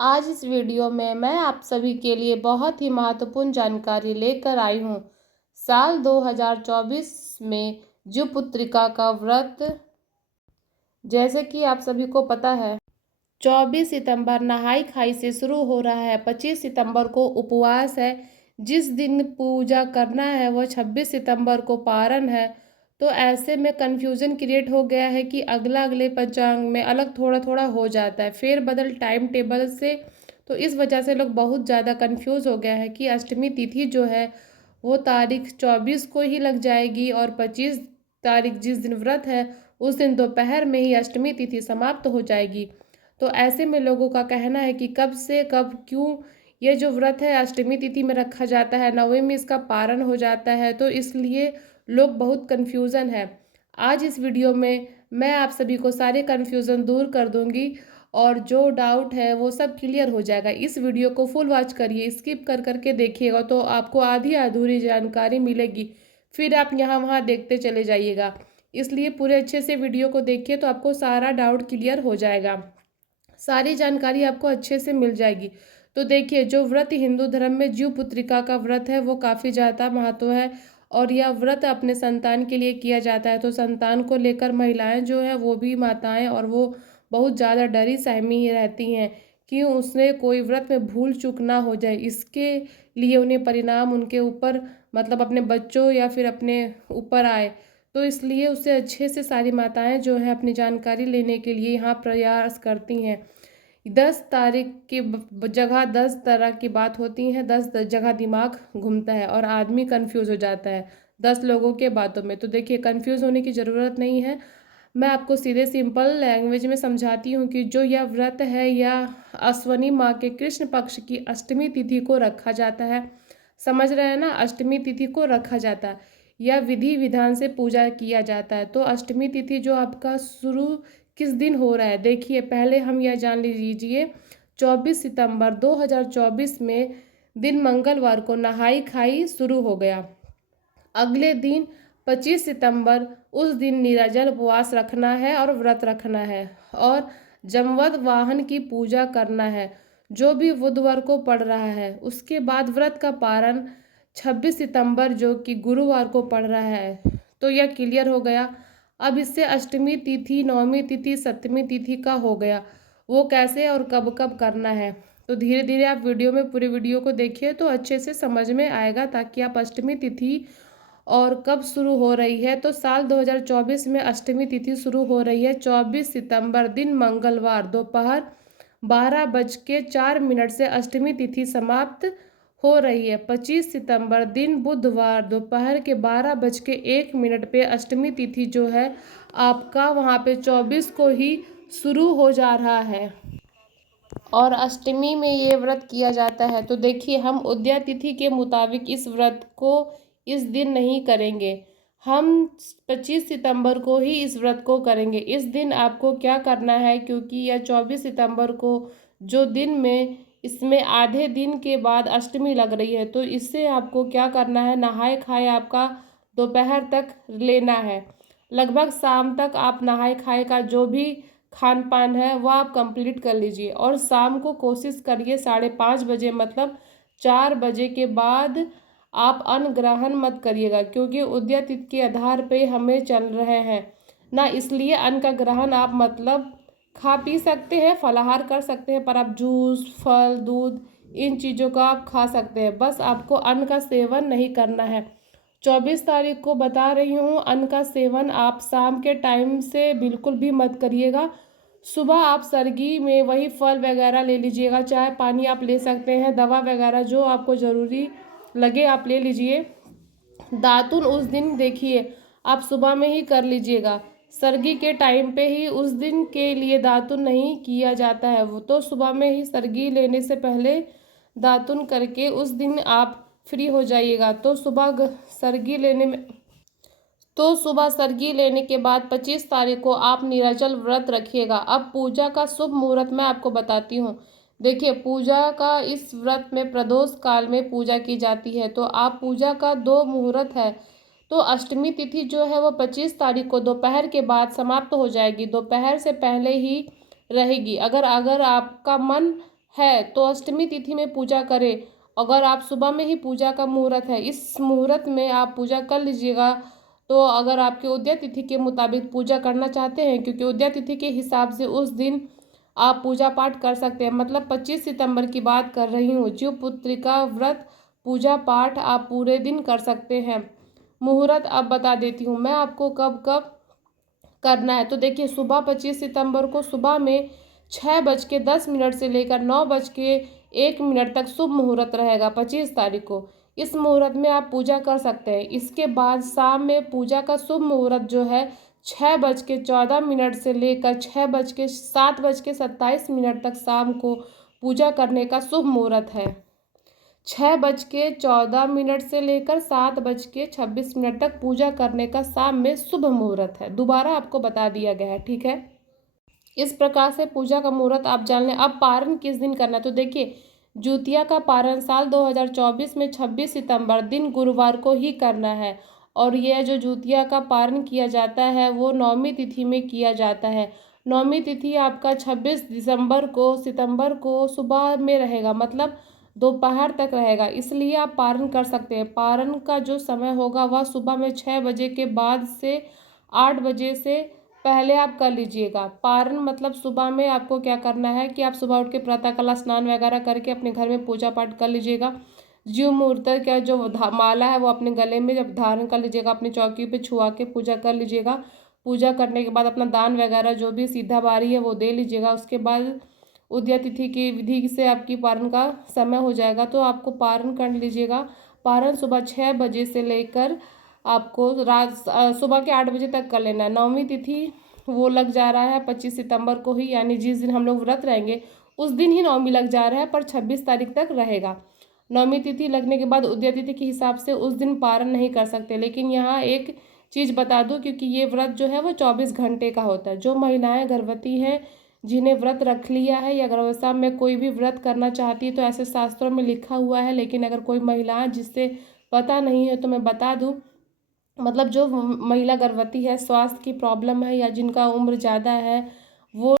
आज इस वीडियो में मैं आप सभी के लिए बहुत ही महत्वपूर्ण जानकारी लेकर आई हूँ। साल 2024 में जो पुत्रिका का व्रत, जैसे कि आप सभी को पता है, 24 सितंबर नहाई खाई से शुरू हो रहा है। 25 सितंबर को उपवास है। जिस दिन पूजा करना है वह 26 सितंबर को पारण है। तो ऐसे में कन्फ्यूज़न क्रिएट हो गया है कि अगले पंचांग में अलग थोड़ा थोड़ा हो जाता है, फेर बदल टाइम टेबल से। तो इस वजह से लोग बहुत ज़्यादा कन्फ्यूज़ हो गया है कि अष्टमी तिथि जो है वो तारीख 24 को ही लग जाएगी और 25 तारीख जिस दिन व्रत है उस दिन दोपहर में ही अष्टमी तिथि समाप्त हो जाएगी। तो ऐसे में लोगों का कहना है कि कब से कब क्यों ये जो व्रत है अष्टमी तिथि में रखा जाता है, नौवीं में इसका पारण हो जाता है, तो इसलिए लोग बहुत कन्फ्यूज़न है। आज इस वीडियो में मैं आप सभी को सारे कन्फ्यूज़न दूर कर दूंगी और जो डाउट है वो सब क्लियर हो जाएगा। इस वीडियो को फुल वॉच करिए, स्किप कर करके देखिएगा तो आपको आधी अधूरी जानकारी मिलेगी, फिर आप यहाँ वहाँ देखते चले जाइएगा। इसलिए पूरे अच्छे से वीडियो को देखिए तो आपको सारा डाउट क्लियर हो जाएगा, सारी जानकारी आपको अच्छे से मिल जाएगी। तो देखिए, जो व्रत हिंदू धर्म में जीव पुत्रिका का व्रत है वो काफ़ी ज़्यादा महत्व है और यह व्रत अपने संतान के लिए किया जाता है। तो संतान को लेकर महिलाएं जो है वो भी माताएं और वो बहुत ज़्यादा डरी सहमी ही रहती हैं कि उसने कोई व्रत में भूल चूक ना हो जाए, इसके लिए उन्हें परिणाम उनके ऊपर मतलब अपने बच्चों या फिर अपने ऊपर आए। तो इसलिए उससे अच्छे से सारी माताएं जो है अपनी जानकारी लेने के लिए यहाँ प्रयास करती हैं। 10 तारीख की जगह 10 तरह की बात होती है, 10 जगह दिमाग घूमता है और आदमी कंफ्यूज हो जाता है 10 लोगों के बातों में। तो देखिए, कंफ्यूज होने की ज़रूरत नहीं है। मैं आपको सीधे सिंपल लैंग्वेज में समझाती हूँ कि जो यह व्रत है यह अश्वनी माह के कृष्ण पक्ष की अष्टमी तिथि को रखा जाता है। समझ रहे हैं ना, अष्टमी तिथि को रखा जाता है, यह विधि विधान से पूजा किया जाता है। तो अष्टमी तिथि जो आपका शुरू किस दिन हो रहा है, देखिए पहले हम यह जान लीजिए। 24 सितंबर 2024 में दिन मंगलवार को नहाई खाई शुरू हो गया। अगले दिन 25 सितंबर, उस दिन निराजल उपवास रखना है और व्रत रखना है और जमवद वाहन की पूजा करना है, जो भी बुधवार को पड़ रहा है। उसके बाद व्रत का पारण 26 सितंबर जो कि गुरुवार को पड़ रहा है। तो यह क्लियर हो गया। अब इससे अष्टमी तिथि, नवमी तिथि, सप्तमी तिथि का हो गया, वो कैसे और कब कब करना है। तो धीरे धीरे आप वीडियो में पूरे वीडियो को देखिए तो अच्छे से समझ में आएगा, ताकि आप अष्टमी तिथि और कब शुरू हो रही है। तो साल 2024 में अष्टमी तिथि शुरू हो रही है 24 सितंबर दिन मंगलवार दोपहर 12:04 से अष्टमी तिथि समाप्त हो रही है। 25 सितंबर दिन बुधवार दोपहर के 12:01 पे अष्टमी तिथि जो है आपका वहाँ पे 24 को ही शुरू हो जा रहा है और अष्टमी में ये व्रत किया जाता है। तो देखिए, हम उदया तिथि के मुताबिक इस व्रत को इस दिन नहीं करेंगे, हम 25 सितंबर को ही इस व्रत को करेंगे। इस दिन आपको क्या करना है, क्योंकि यह 24 सितंबर को जो दिन में इसमें आधे दिन के बाद अष्टमी लग रही है, तो इससे आपको क्या करना है, नहाए खाए आपका दोपहर तक लेना है। लगभग शाम तक आप नहाए खाए का जो भी खान पान है वह आप कंप्लीट कर लीजिए और शाम को कोशिश करिए 5:30 बजे मतलब 4 बजे के बाद आप अन्न ग्रहण मत करिएगा, क्योंकि उदया तिथि के आधार पे हमें चल रहे हैं ना, इसलिए अन्न का ग्रहण आप मतलब खा पी सकते हैं, फलाहार कर सकते हैं, पर आप जूस, फल, दूध इन चीज़ों का आप खा सकते हैं, बस आपको अन्न का सेवन नहीं करना है। 24 तारीख को बता रही हूँ, अन्न का सेवन आप शाम के टाइम से बिल्कुल भी मत करिएगा। सुबह आप सरगी में वही फल वगैरह ले लीजिएगा, चाय पानी आप ले सकते हैं, दवा वगैरह जो आपको ज़रूरी लगे आप ले लीजिए। दातुन उस दिन देखिए आप सुबह में ही कर लीजिएगा, सरगी के टाइम पे ही उस दिन के लिए दातुन नहीं किया जाता है। वो तो सुबह में ही सरगी लेने से पहले दातुन करके उस दिन आप फ्री हो जाइएगा। तो सुबह सरगी लेने के बाद 25 तारीख को आप निराजल व्रत रखिएगा। अब पूजा का शुभ मुहूर्त मैं आपको बताती हूँ। देखिए, पूजा का इस व्रत में प्रदोष काल में पूजा की जाती है। तो आप पूजा का 2 मुहूर्त है। तो अष्टमी तिथि जो है वो 25 तारीख को दोपहर के बाद समाप्त हो जाएगी, दोपहर से पहले ही रहेगी। अगर अगर आपका मन है तो अष्टमी तिथि में पूजा करें। अगर आप सुबह में ही पूजा का मुहूर्त है, इस मुहूर्त में आप पूजा कर लीजिएगा। तो अगर आपके उदय तिथि के मुताबिक पूजा करना चाहते हैं, क्योंकि उदय तिथि के हिसाब से उस दिन आप पूजा पाठ कर सकते हैं, मतलब 25 सितंबर की बात कर रही हूँ। शिव पुत्रिका व्रत पूजा पाठ आप पूरे दिन कर सकते हैं। मुहूर्त अब बता देती हूँ मैं आपको कब कब करना है। तो देखिए, सुबह 25 सितंबर को सुबह में 6:10 से लेकर 9:01 तक शुभ मुहूर्त रहेगा 25 तारीख को। इस मुहूर्त में आप पूजा कर सकते हैं। इसके बाद शाम में पूजा का शुभ मुहूर्त जो है 6:14 से लेकर 7:27 तक शाम को पूजा करने का शुभ मुहूर्त है। 6:14 से लेकर 7:26 तक पूजा करने का शाम में शुभ मुहूर्त है। दोबारा आपको बता दिया गया है, ठीक है। इस प्रकार से पूजा का मुहूर्त आप जान लें। अब पारण किस दिन करना है, तो देखिए, ज्योतिया का पारण साल 2024 में 26 सितंबर दिन गुरुवार को ही करना है। और यह जो ज्योतिया का पारण किया जाता है वो नौमी तिथि में किया जाता है। नौमी तिथि आपका 26 सितंबर को सुबह में रहेगा, मतलब दोपहर तक रहेगा, इसलिए आप पारण कर सकते हैं। पारण का जो समय होगा वह सुबह में 6 बजे के बाद से 8 बजे से पहले आप कर लीजिएगा। पारण मतलब सुबह में आपको क्या करना है कि आप सुबह उठ के प्रातःकाल स्नान वगैरह करके अपने घर में पूजा पाठ कर लीजिएगा। जीव मुहूर्त का जो माला है वो अपने गले में जब धारण कर लीजिएगा, अपनी चौकी पे छुआ के पूजा कर लीजिएगा। पूजा करने के बाद अपना दान वगैरह जो भी सीधा बारी है वो दे लीजिएगा। उसके बाद उदय तिथि की विधि से आपकी पारण का समय हो जाएगा, तो आपको पारण कर लीजिएगा। पारण सुबह 6 बजे से लेकर आपको रात सुबह के 8 बजे तक कर लेना है। नौमी तिथि वो लग जा रहा है 25 सितंबर को ही, यानी जिस दिन हम लोग व्रत रहेंगे उस दिन ही नौमी लग जा रहा है, पर 26 तारीख तक रहेगा। नौमी तिथि लगने के बाद उदय तिथि के हिसाब से उस दिन पारण नहीं कर सकते। लेकिन यहाँ एक चीज़ बता दूँ, क्योंकि ये व्रत जो है वो 24 घंटे का होता है। जो महिलाएं गर्भवती हैं, जिन्हें व्रत रख लिया है, या गर्भावस्था में कोई भी व्रत करना चाहती है तो ऐसे शास्त्रों में लिखा हुआ है। लेकिन अगर कोई महिला जिससे पता नहीं है तो मैं बता दूँ, मतलब जो महिला गर्भवती है, स्वास्थ्य की प्रॉब्लम है, या जिनका उम्र ज़्यादा है, वो